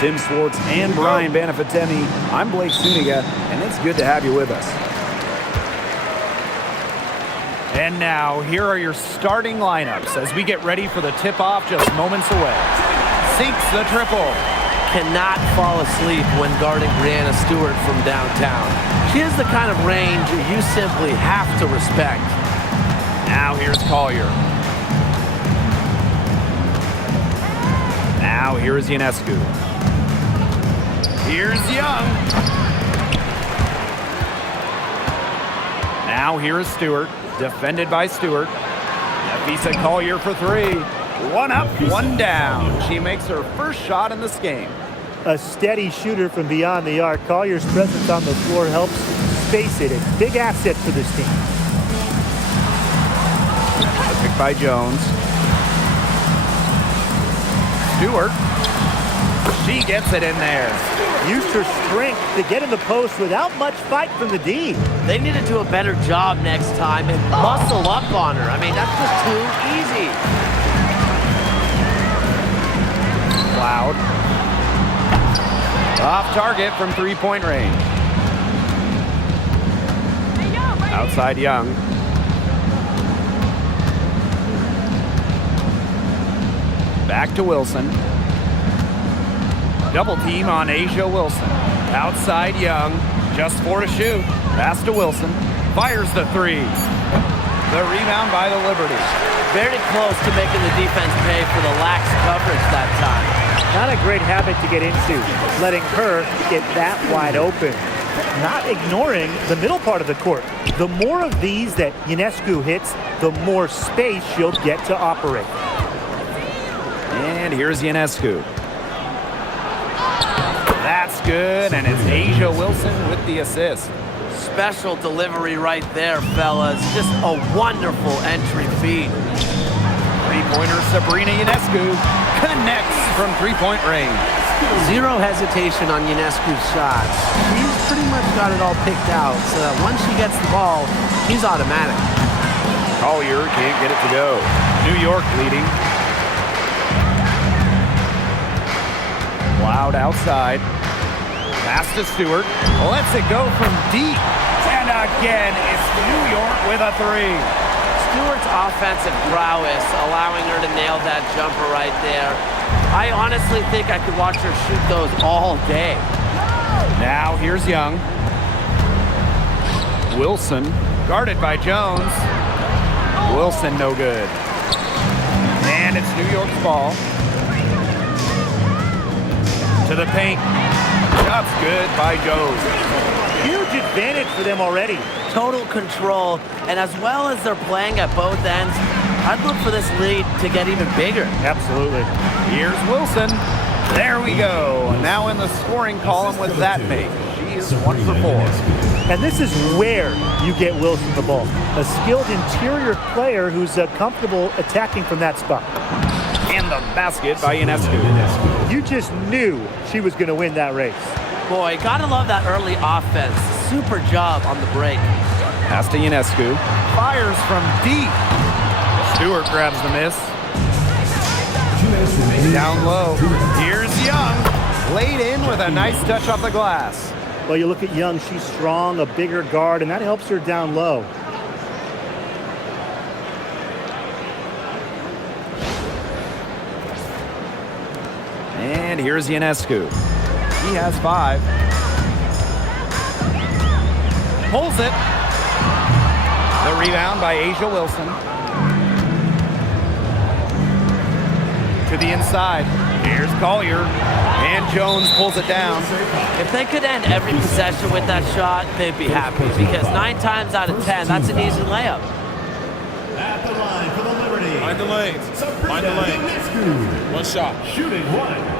Tim Swartz and Brian Banafitemi, I'm Blake Zuniga, and it's good to have you with us. And now, here are your starting lineups as we get ready for the tip-off just moments away. Sinks the triple. Cannot fall asleep when guarding Breanna Stewart from downtown. She has the kind of range you simply have to respect. Now here's Collier. Now here's Ionescu. Here's Young. Now here's Stewart, defended by Stewart. Napheesa Collier for three. One up, one down. She makes her first shot in this game. A steady shooter from beyond the arc. Collier's presence on the floor helps space it. A big asset for this team. The pick by Jones. Stewart. She gets it in there. Used her strength to get in the post without much fight from the D. They need to do a better job next time and muscle up on her. I mean, that's just too easy. Loud. Off target from three-point range. Outside Young. Back to Wilson. Double team on A'ja Wilson. Outside Young. Just four to shoot. Pass to Wilson. Fires the three. The rebound by the Liberty. Very close to making the defense pay for the lax coverage that time. Not a great habit to get into, letting her get that wide open. Not ignoring the middle part of the court. The more of these that Ionescu hits, the more space she'll get to operate. And here's Ionescu. That's good, and it's A'ja Wilson with the assist. Special delivery right there, fellas. Just a wonderful entry feed. Three-pointer Sabrina Ionescu connects from three-point range. Zero hesitation on Ionescu's shots. He's pretty much got it all picked out, so that once she gets the ball, he's automatic. Collier can't get it to go. New York leading. Loud outside. Pass to Stewart. Lets it go from deep. And again, it's New York with a three. Stewart's offensive prowess allowing her to nail that jumper right there. I honestly think I could watch her shoot those all day. Now here's Young. Wilson, guarded by Jones. Wilson no good. And it's New York's ball. To the paint. Shots good by Jones. Huge advantage for them already. Total control, and as well as they're playing at both ends, I'd look for this lead to get even bigger. Absolutely. Here's Wilson. There we go. Now in the scoring column with that make. She is 1 for 4. And this is where you get Wilson the ball. A skilled interior player who's comfortable attacking from that spot. And the basket by Ionescu. You just knew she was going to win that race. Boy, gotta love that early offense. Super job on the break. Pass to Ionescu. Fires from deep. Stewart grabs the miss. Down low. Here's Young. Laid in with a nice touch off the glass. Well, you look at Young, she's strong, a bigger guard, and that helps her down low. And here's Ionescu. He has 5. Pulls it. The rebound by A'ja Wilson. To the inside. Here's Collier. And Jones pulls it down. If they could end every possession with that shot, they'd be happy. Because 9 times out of 10, that's an easy layup. At the line for the Liberty. Find the lanes. Find the lane. One shot. Shooting one.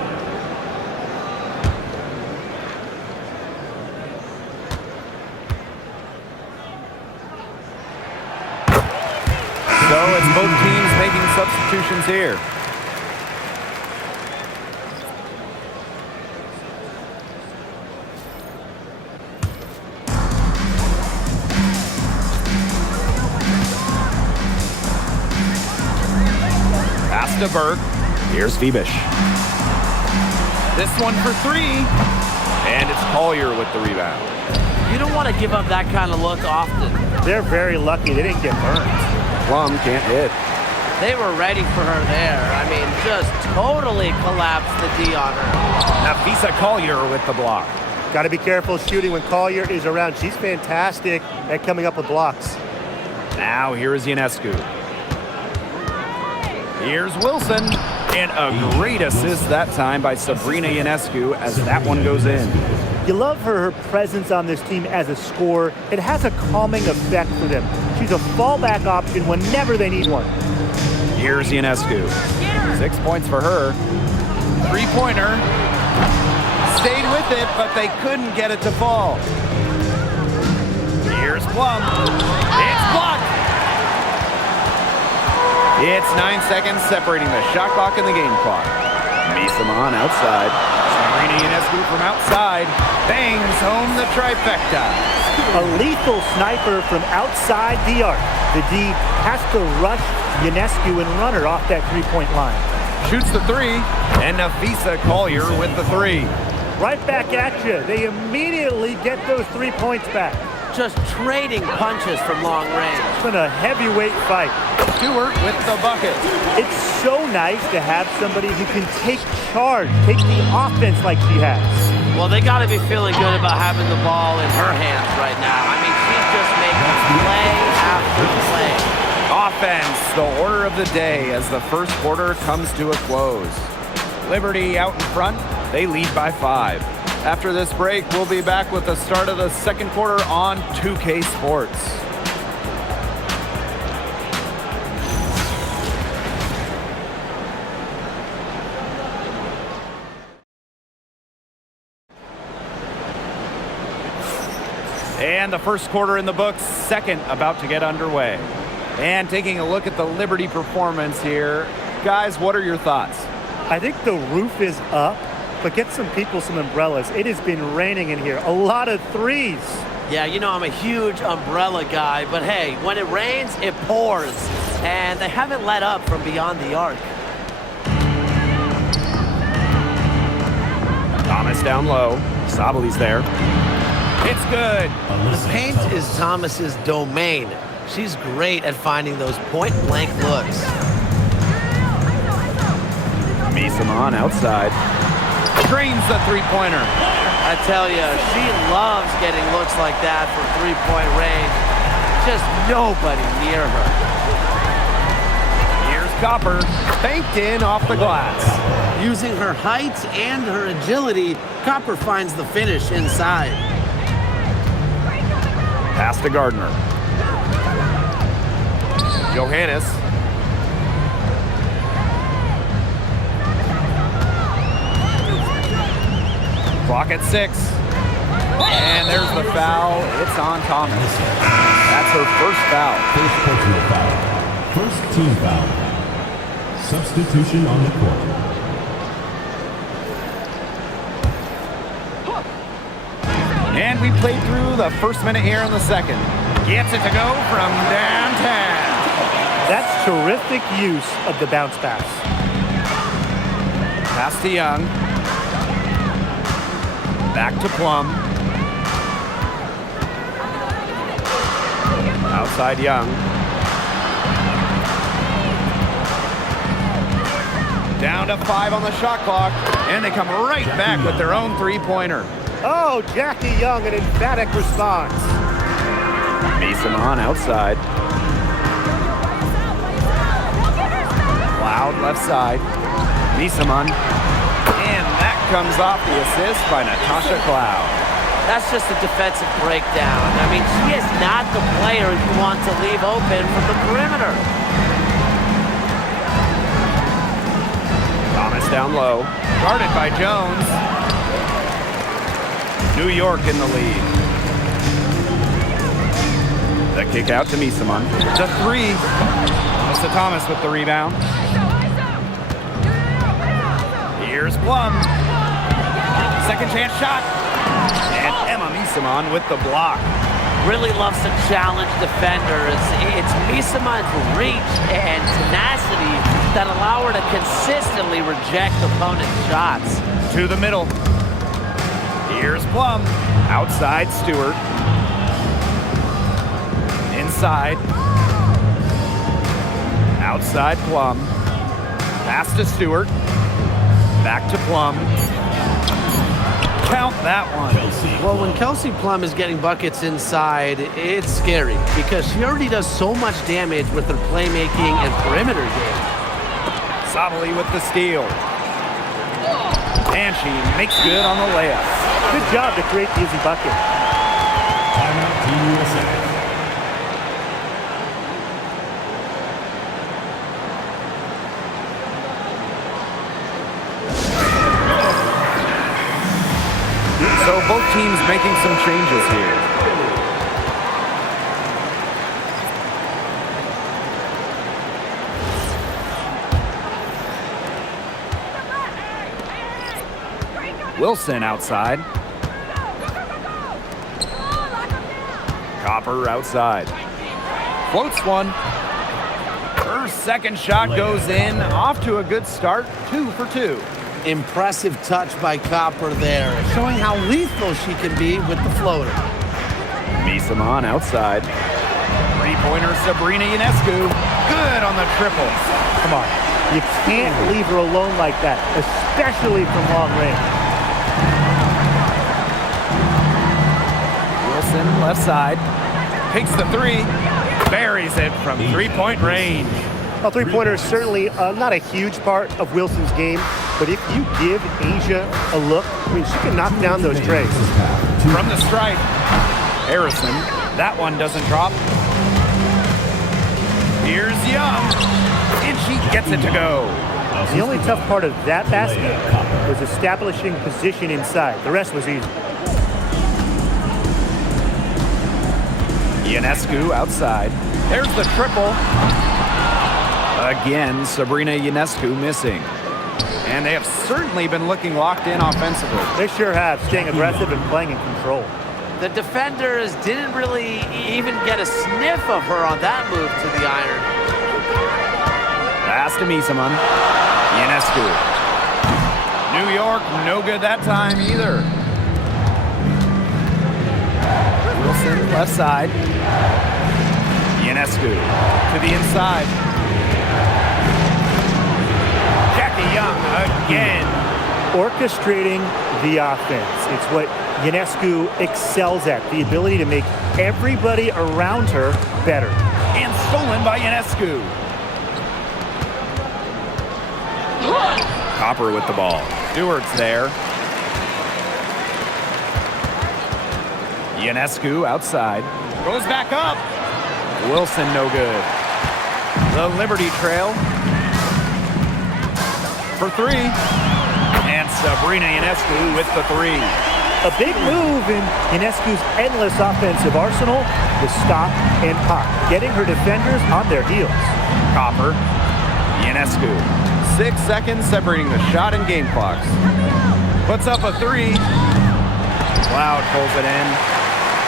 So it's both teams making substitutions here. Pass to Burke. Here's Phoebish. This one for three. And it's Collier with the rebound. You don't want to give up that kind of look often. They're very lucky they didn't get burned. Plum can't hit. They were ready for her there. I mean, just totally collapsed the D on her. Napheesa Collier with the block. Got to be careful shooting when Collier is around. She's fantastic at coming up with blocks. Now here is Ionescu. Here's Wilson. And a great assist that time by Sabrina Ionescu as that one goes in. You love her presence on this team as a scorer. It has a calming effect for them. She's a fallback option whenever they need one. Here's Ionescu. 6 points for her. Three-pointer. Stayed with it, but they couldn't get it to fall. Here's Plum. It's blocked. It's 9 seconds separating the shot clock and the game clock. Misaman outside. Sabrina Ionescu from outside. Bangs home the trifecta. A lethal sniper from outside the arc. The D has to rush Ionescu and run her off that three-point line. Shoots the three, and Napheesa Collier with the three. Right back at you. They immediately get those 3 points back. Just trading punches from long range. It's been a heavyweight fight. Stewart with the bucket. It's so nice to have somebody who can take charge, take the offense like she has. Well, they got to be feeling good about having the ball in her hands right now. I mean, she's just making play after play. Offense, the order of the day as the first quarter comes to a close. Liberty out in front. They lead by 5. After this break, we'll be back with the start of the second quarter on 2K Sports. And the first quarter in the books, second about to get underway. And taking a look at the Liberty performance here. Guys, what are your thoughts? I think the roof is up, but get some people some umbrellas. It has been raining in here. A lot of threes. Yeah, you know I'm a huge umbrella guy, but hey, when it rains, it pours. And they haven't let up from beyond the arc. Thomas down low. Sabali's there. It's good. The paint is Thomas's domain. She's great at finding those point-blank looks. Misaman outside. Drains the three-pointer. I tell you, she loves getting looks like that for three-point range. Just nobody near her. Here's Copper. Banked in off the glass. Using her height and her agility, Copper finds the finish inside. Pass to Gardner. Johannes. Clock at 6. And there's the foul. It's on Thomas. That's her first foul. First personal foul. First team foul. Substitution on the court. And we played through the first minute here in the second. Gets it to go from downtown. That's terrific use of the bounce pass. Pass to Young. Back to Plum. Outside Young. Down to 5 on the shot clock. And they come right back with their own three-pointer. Oh, Jackie Young, an emphatic response. Misaman outside. Cloud left side. Misaman. And that comes off the assist by Natasha Cloud. That's just a defensive breakdown. I mean, she is not the player you want to leave open from the perimeter. Thomas down low. Guarded by Jones. New York in the lead. The kick out to Misaman. The three. Melissa Thomas with the rebound. Here's Plum. Second chance shot. And Emma Misaman with the block. Really loves to challenge defenders. It's Misaman's reach and tenacity that allow her to consistently reject opponents' shots. To the middle. Here's Plum. Outside Stewart. Inside. Outside Plum. Pass to Stewart. Back to Plum. Count that one. Well, when Kelsey Plum is getting buckets inside, it's scary because she already does so much damage with her playmaking and perimeter game. Sabali with the steal. And she makes good on the layup. Good job to create the easy bucket. Timeout Team USA. So both teams making some changes here. Wilson outside. Copper outside. Floats one. Her second shot goes in. Off to a good start. 2 for 2. Impressive touch by Copper there, showing how lethal she can be with the floater. Misaman outside. Three-pointer Sabrina Ionescu. Good on the triple. Come on. You can't leave her alone like that, especially from long range. Wilson left side. Takes the three. Buries it from three-point range. Well, three-pointer is certainly not a huge part of Wilson's game, but if you give Asia a look, I mean, she can knock down those trays. From the stripe. Harrison. That one doesn't drop. Here's Young. And she gets it to go. The only tough part of that basket was establishing position inside. The rest was easy. Ionescu outside. There's the triple. Again, Sabrina Ionescu missing. And they have certainly been looking locked in offensively. They sure have, staying aggressive and playing in control. The defenders didn't really even get a sniff of her on that move to the iron. Pass to Misaman. Ionescu. New York, no good that time either. Wilson, left side. Ionescu to the inside. Jackie Young again. Orchestrating the offense. It's what Ionescu excels at, the ability to make everybody around her better. And stolen by Ionescu. Copper with the ball. Stewart's there. Ionescu outside. Goes back up. Wilson no good. The Liberty trail. For three. And Sabrina Ionescu with the three. A big move in Ionescu's endless offensive arsenal, the stop and pop, getting her defenders on their heels. Copper. Ionescu. 6 seconds separating the shot and game clocks. Puts up a three. Cloud pulls it in.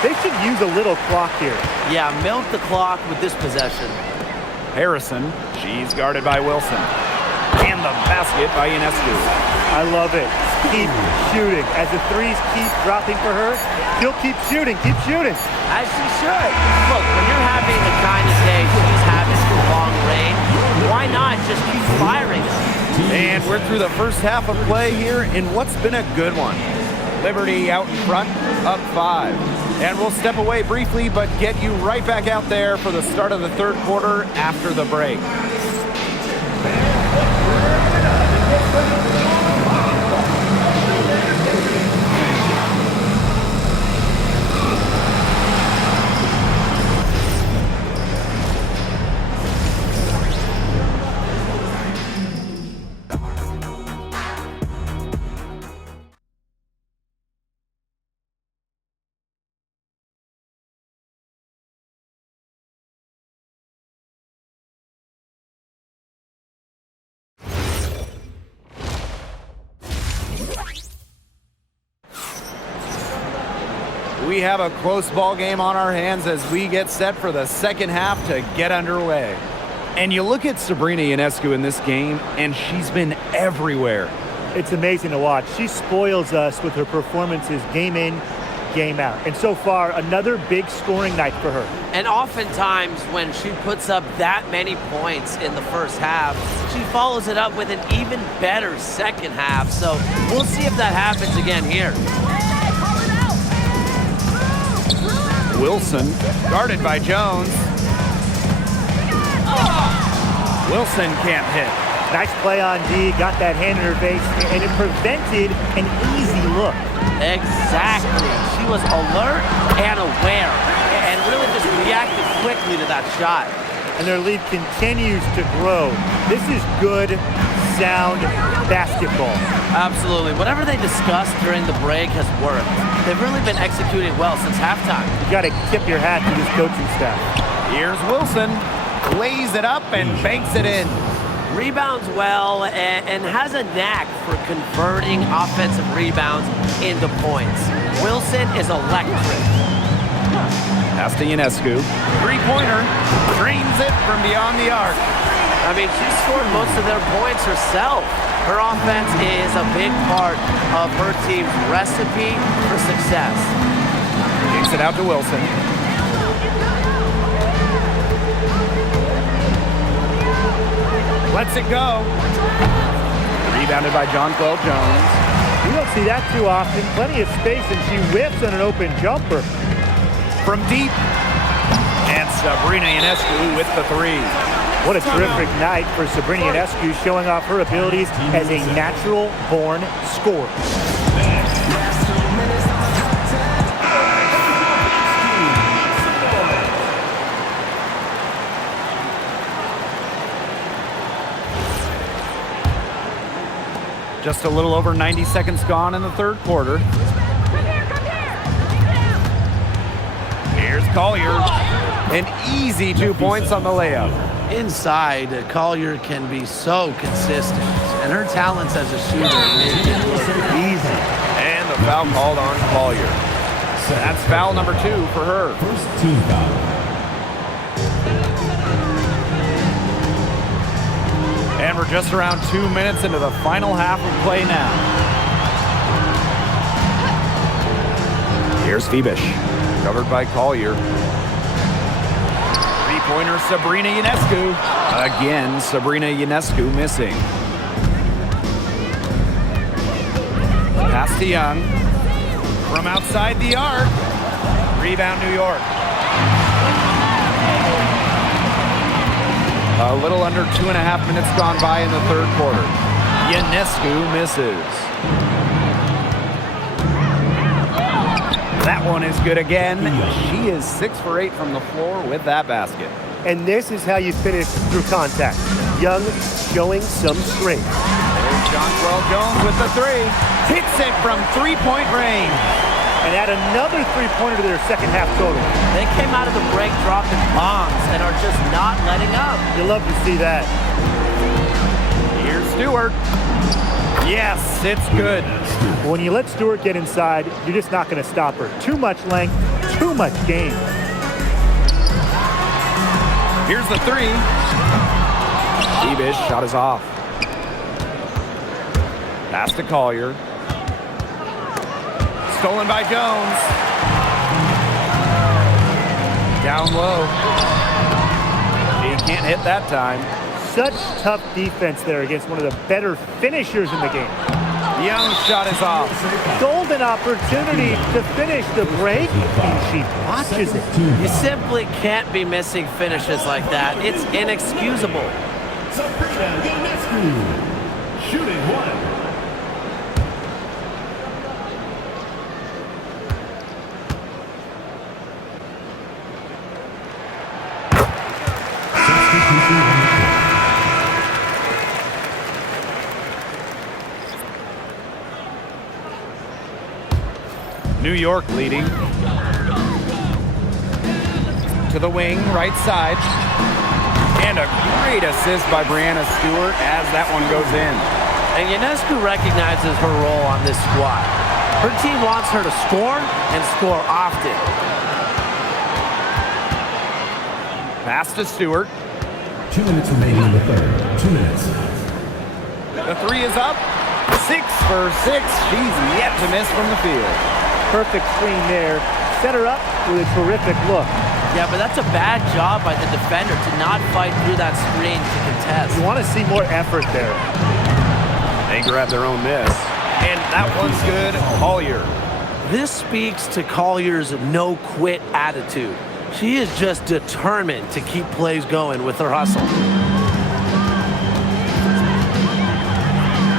They should use a little clock here. Yeah, milk the clock with this possession. Harrison. She's guarded by Wilson. And the basket by Ionescu. I love it. Keep shooting. As the threes keep dropping for her, she'll keep shooting, keep shooting. As she should. Look, when you're having the kind of day she's having from long range, why not just keep firing? And we're through the first half of play here in what's been a good one. Liberty out in front, up 5. And we'll step away briefly, but get you right back out there for the start of the third quarter after the break. We have a close ball game on our hands as we get set for the second half to get underway. And you look at Sabrina Ionescu in this game, and she's been everywhere. It's amazing to watch. She spoils us with her performances game in, game out. And so far, another big scoring night for her. And oftentimes when she puts up that many points in the first half, she follows it up with an even better second half. So we'll see if that happens again here. Wilson, guarded by Jones. Wilson can't hit. Nice play on D, got that hand in her face, and it prevented an easy look. Exactly. She was alert and aware and really just reacted quickly to that shot. And their lead continues to grow. This is good, sound basketball. Absolutely. Whatever they discussed during the break has worked. They've really been executing well since halftime. You got to tip your hat to this coaching staff. Here's Wilson, lays it up and banks it in. Rebounds well and has a knack for converting offensive rebounds into points. Wilson is electric. Pass to Ionescu. Three-pointer. Drains it from beyond the arc. I mean, she scored most of their points herself. Her offense is a big part of her team's recipe for success. Takes it out to Wilson. Lets it go. Rebounded by Jonquel Jones. You don't see that too often. Plenty of space, and she whiffs on an open jumper. From deep. And Sabrina Ionescu with the three. What a terrific night for Sabrina Ionescu, showing off her abilities as a natural-born scorer. Just a little over 90 seconds gone in the third quarter. Here's Collier. An easy 2 points on the layup. Inside, Collier can be so consistent, and her talents as a shooter make it look easy. And the foul called on Collier. That's foul number 2 for her. First team foul. And we're just around 2 minutes into the final half of play now. Here's Fibish, covered by Collier. Three-pointer, Sabrina Ionescu. Again, Sabrina Ionescu missing. Pass to Young. From outside the arc. Rebound, New York. A little under 2.5 minutes gone by in the third quarter. Ionescu misses. That one is good again. She is 6 for 8 from the floor with that basket. And this is how you finish through contact. Young showing some strength. There's Jonquel Jones with the three. Hits it from three-point range. And add another three-pointer to their second half total. They came out of the break dropping bombs and are just not letting up. You love to see that. Here's Stewart. Yes, it's good. When you let Stewart get inside, you're just not going to stop her. Too much length, too much game. Here's the three. Fibish shot is off. Pass to Collier. Stolen by Jones. Down low. He can't hit that time. Such tough defense there against one of the better finishers in the game. Young's shot is off. Golden opportunity to finish the break, and she botches it. You simply can't be missing finishes like that. It's inexcusable. Sabrina Ionescu, shooting one. New York leading. To the wing, right side. And a great assist by Brianna Stewart as that one goes in. And Ionescu recognizes her role on this squad. Her team wants her to score and score often. Pass to Stewart. 2 minutes remaining in the third. 2 minutes. The three is up. 6 for 6. She's yet to miss from the field. Perfect screen there. Set her up with a terrific look. Yeah, but that's a bad job by the defender to not fight through that screen to contest. You want to see more effort there. They grab their own miss. And that one's good. Collier. This speaks to Collier's no-quit attitude. She is just determined to keep plays going with her hustle.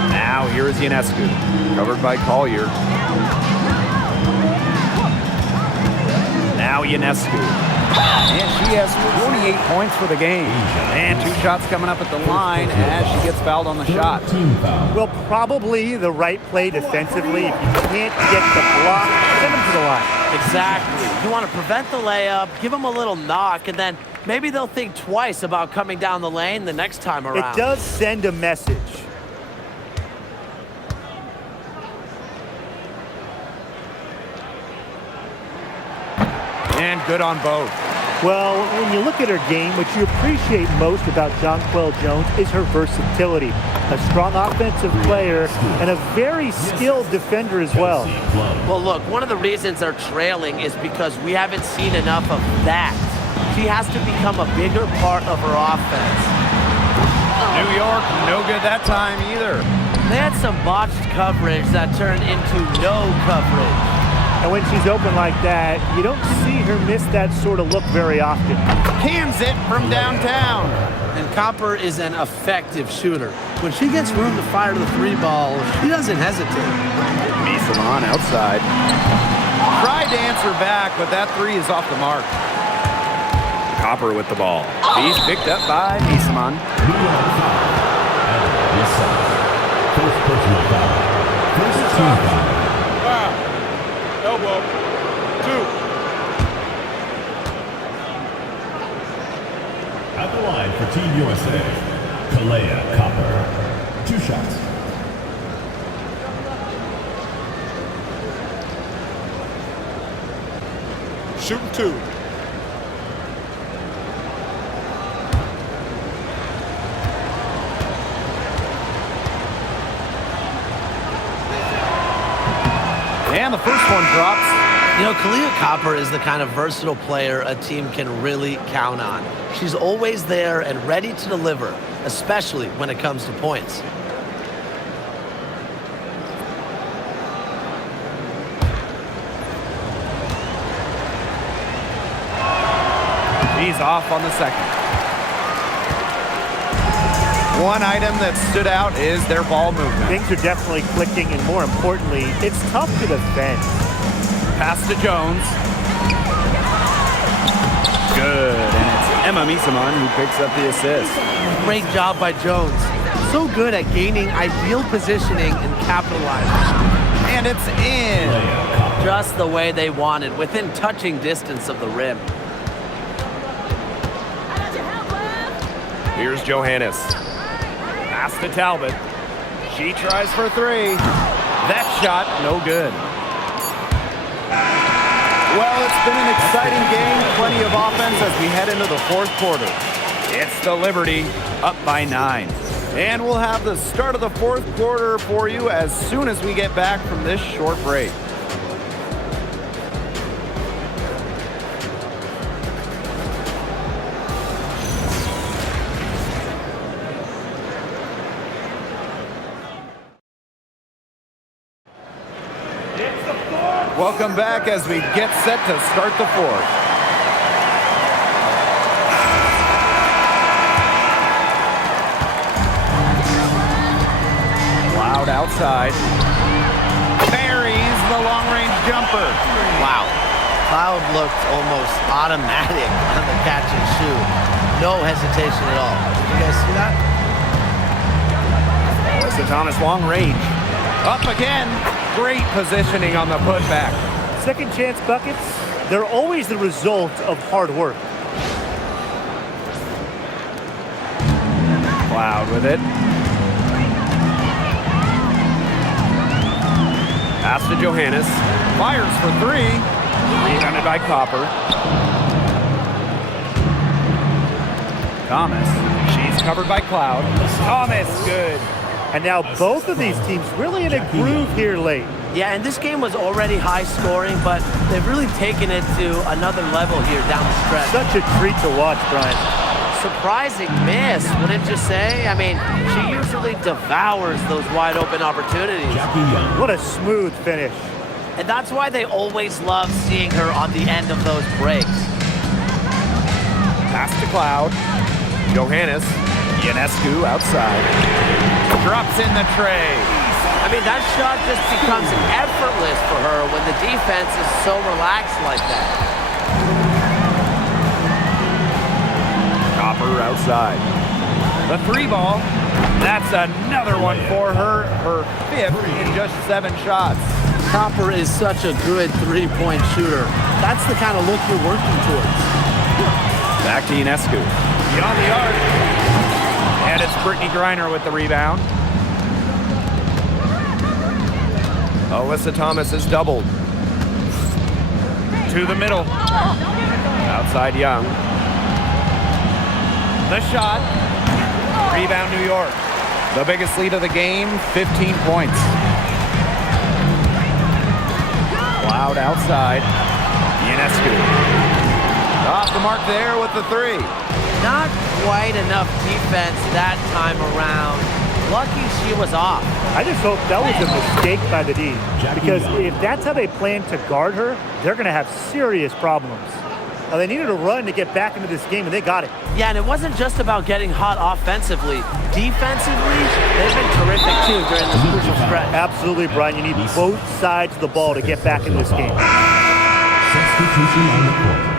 Now here is Ionescu, covered by Collier. Now Ionescu. And she has 28 points for the game. And 2 shots coming up at the line as she gets fouled on the shot. Team foul. Well, probably the right play defensively. If you can't get the block, send them to the line. Exactly. You want to prevent the layup, give them a little knock, and then maybe they'll think twice about coming down the lane the next time around. It does send a message. And good on both. Well, when you look at her game, what you appreciate most about Jonquel Jones is her versatility. A strong offensive player and a very skilled defender as well. Well, look, one of the reasons they're trailing is because we haven't seen enough of that. She has to become a bigger part of her offense. New York, no good that time either. They had some botched coverage that turned into no coverage. And when she's open like that, you don't see her miss that sort of look very often. Cans it from downtown. And Copper is an effective shooter. When she gets room to fire the 3 ball, she doesn't hesitate. Misaman outside. Tried to answer back, but that 3 is off the mark. Copper with the ball. He's picked up by Misaman. New York foul. And resets. First personal foul. First team foul. Elbow. 2. At the line for Team USA, Kalea Copper. 2 shots. Shooting 2. And the first one drops. You know, Kalea Copper is the kind of versatile player a team can really count on. She's always there and ready to deliver, especially when it comes to points. He's off on the second. One item that stood out is their ball movement. Things are definitely clicking, and more importantly, it's tough to defend. Pass to Jones. Good, and it's Emma Misaman who picks up the assist. Great job by Jones. So good at gaining ideal positioning and capitalizing. And it's in. Just the way they wanted, within touching distance of the rim. Here's Johannes. Pass to Talbot. She tries for 3. That shot, no good. Well, it's been an exciting game. Plenty of offense as we head into the 4th quarter. It's the Liberty, up by 9. And we'll have the start of the 4th quarter for you as soon as we get back from this short break. Welcome back as we get set to start the 4th. Loud outside. Buries the long-range jumper. Wow. Cloud looked almost automatic on the catch and shoot. No hesitation at all. Did you guys see that? Melissa Thomas long range. Up again. Great positioning on the putback. Second chance buckets, they're always the result of hard work. Cloud with it. Pass to Johannes. Fires for 3. Rebounded by Copper. Thomas. She's covered by Cloud. Thomas, good. And now both of these teams really in a groove here late. Yeah, and this game was already high scoring, but they've really taken it to another level here down the stretch. Such a treat to watch, Brian. Surprising miss, wouldn't you say? I mean, she usually devours those wide open opportunities. What a smooth finish. And that's why they always love seeing her on the end of those breaks. Pass to Cloud. Johannes. Ionescu outside. Drops in the tray. I mean, that shot just becomes effortless for her when the defense is so relaxed like that. Copper outside. The 3 ball. That's another one for her. Her 5th in just 7 shots. Copper is such a good three-point shooter. That's the kind of look you're working towards. Back to Ionescu. Beyond the arc. And it's Brittany Griner with the rebound. Alyssa Thomas is doubled. To the middle. Outside Young. The shot. Rebound New York. The biggest lead of the game, 15 points. Cloud outside. Ionescu. Off the mark there with the 3. Not quite enough defense that time around. Lucky she was off. I just hope that was a mistake by the D. Because if that's how they plan to guard her, they're going to have serious problems. Now, they needed a run to get back into this game, and they got it. Yeah, and it wasn't just about getting hot offensively. Defensively, they've been terrific too during this crucial stretch. Absolutely, Brian. You need both sides of the ball to get back in this game. Substitution on the court.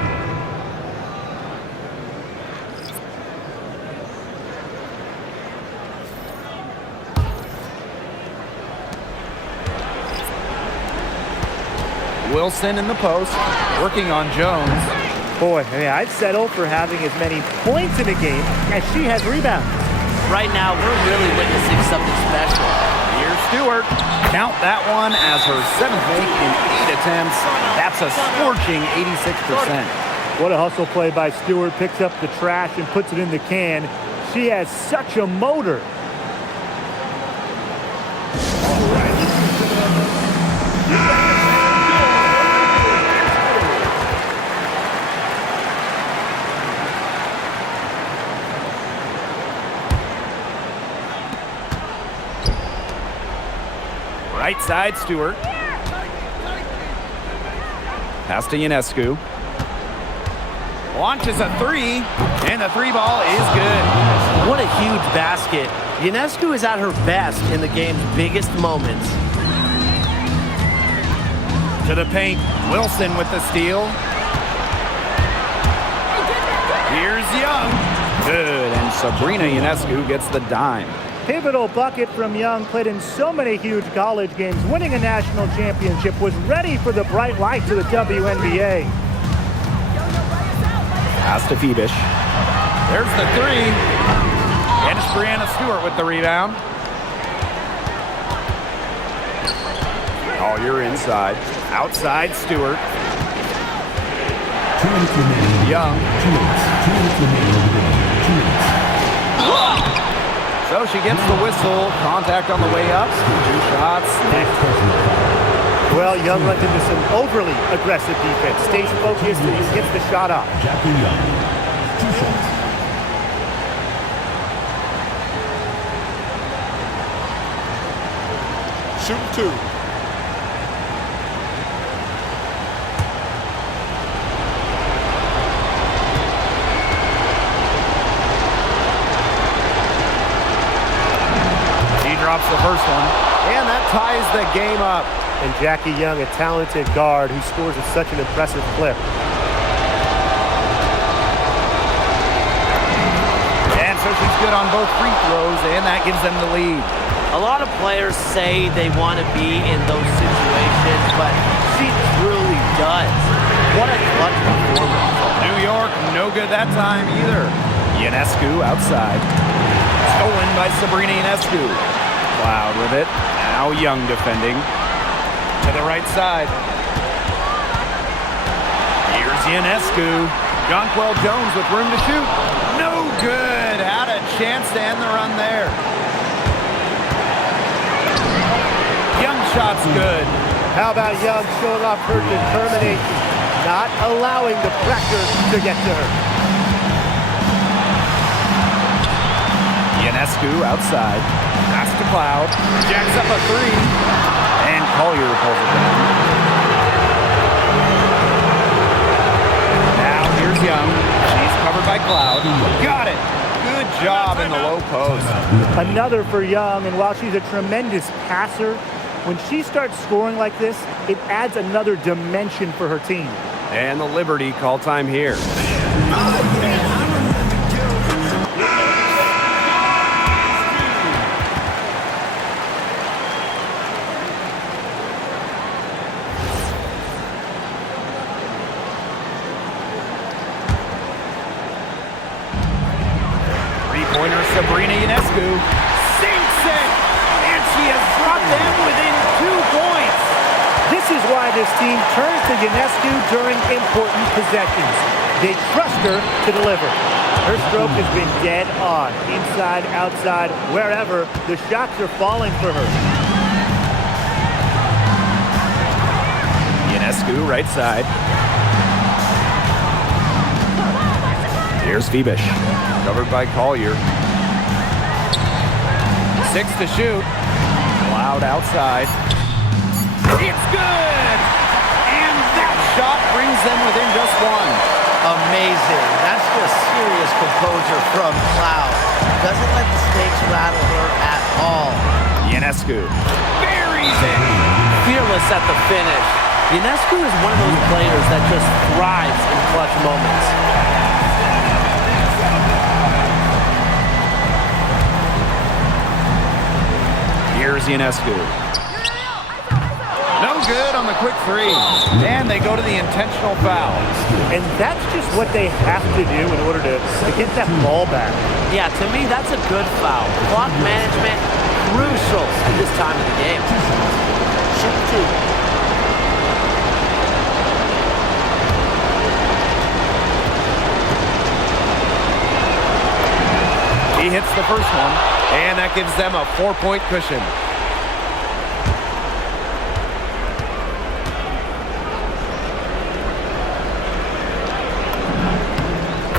Wilson in the post, working on Jones. Boy, I mean, I'd settle for having as many points in a game as she has rebounds. Right now, we're really witnessing something special. Here's Stewart. Count that one as her 7th make in 8 attempts. That's a scorching 86%. What a hustle play by Stewart. Picks up the trash and puts it in the can. She has such a motor. Right side, Stewart. Pass to Ionescu. Launches a 3, and the 3 ball is good. What a huge basket. Ionescu is at her best in the game's biggest moments. To the paint, Wilson with the steal. Here's Young. Good, and Sabrina Ionescu gets the dime. Pivotal bucket from Young, played in so many huge college games, winning a national championship, was ready for the bright lights of the WNBA. Pass to Phoebish. There's the 3. And it's Brianna Stewart with the rebound. Oh, you're inside. Outside, Stewart. 2 minutes remaining. Young. 2 minutes. 2 minutes remaining in the game. 2 minutes. So she gets the whistle. Contact on the way up. 2 shots. Next. Well, Young runs into some overly aggressive defense. Stays focused and gets the shot off. Jackie Young. 2 shots. Shoot 2. Drops the first one, and that ties the game up. And Jackie Young, a talented guard who scores at such an impressive clip. And so she's good on both free throws, and that gives them the lead. A lot of players say they want to be in those situations, but she truly does. What a clutch performance. New York, no good that time either. Ionescu outside. Stolen by Sabrina Ionescu. Cloud with it. Now Young defending. To the right side. Here's Ionescu. Jonquel Jones with room to shoot. No good. Had a chance to end the run there. shot's good. How about Young showing off her determination, not allowing the pressure to get to her. Ionescu outside. Pass to Cloud. Jacks up a three. And Collier pulls it down. Now here's Young. She's covered by Cloud. Got it. Good job in the low post. Another for Young, and while she's a tremendous passer, when she starts scoring like this, it adds another dimension for her team. And the Liberty call time here. Three-pointer Sabrina Ionescu sinks it, and she has brought them within 2 points. This is why this team turns to Ionescu during important possessions. They trust her to deliver. Her stroke has been dead on, inside, outside, wherever. The shots are falling for her. Ionescu right side. Here's Fibish. Covered by Collier. 6 to shoot. Cloud outside. It's good! And that shot brings them within just 1. Amazing. That's just serious composure from Cloud. Doesn't let the stakes rattle her at all. Ionescu buries it. Fearless at the finish. Ionescu is one of those players that just thrives in clutch moments. Here's Ionescu. No good on the quick three. And they go to the intentional foul. And that's just what they have to do in order to get that ball back. Yeah, to me, that's a good foul. Clock management, crucial at this time of the game. Shoot 2. He hits the first one, and that gives them a 4-point cushion.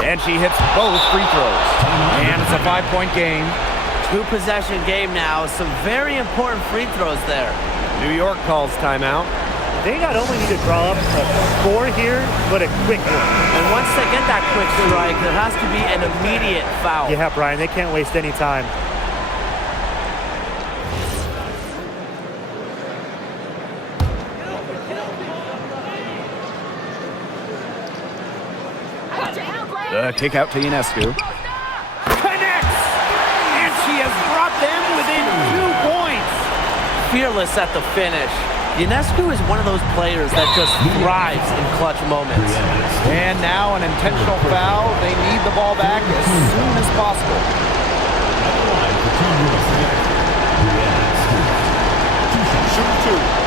And she hits both free throws. And it's a 5-point game. 2-possession game now. Some very important free throws there. New York calls timeout. They not only need to draw up a score here, but a quick one. And once they get that quick strike, there has to be an immediate foul. Yeah, Brian, they can't waste any time. The kick out to Ionescu. Connects! And she has brought them within 2 points. Fearless at the finish. Ionescu is one of those players that just thrives in clutch moments. And now an intentional foul. They need the ball back as soon as possible. Shoot 2.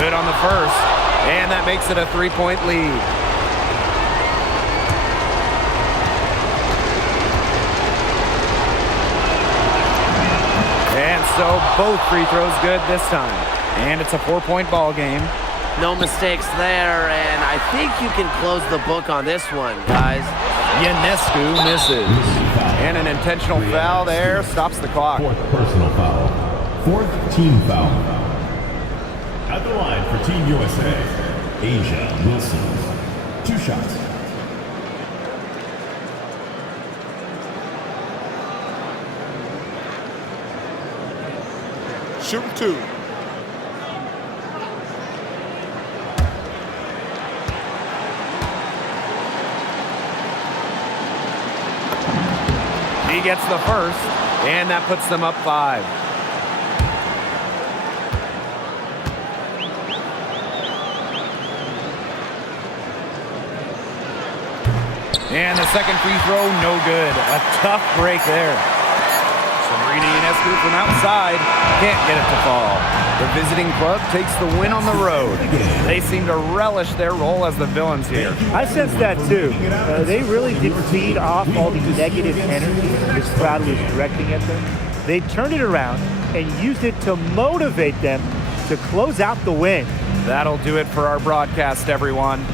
Good on the first. And that makes it a 3-point lead. And so both free throws good this time. And it's a 4-point ball game. No mistakes there, and I think you can close the book on this one, guys. Ionescu misses. And an intentional foul there stops the clock. 4th personal foul. 4th team foul. At the line for Team USA, Asia Wilson. 2 shots. Shoot 2. He gets the first, and that puts them up 5. And the second free throw, no good. A tough break there. Sabrina Ionescu from outside can't get it to fall. The visiting club takes the win on the road. They seem to relish their role as the villains here. I sense that too. They really did feed off all the negative energy this crowd was directing at them. They turned it around and used it to motivate them to close out the win. That'll do it for our broadcast, everyone.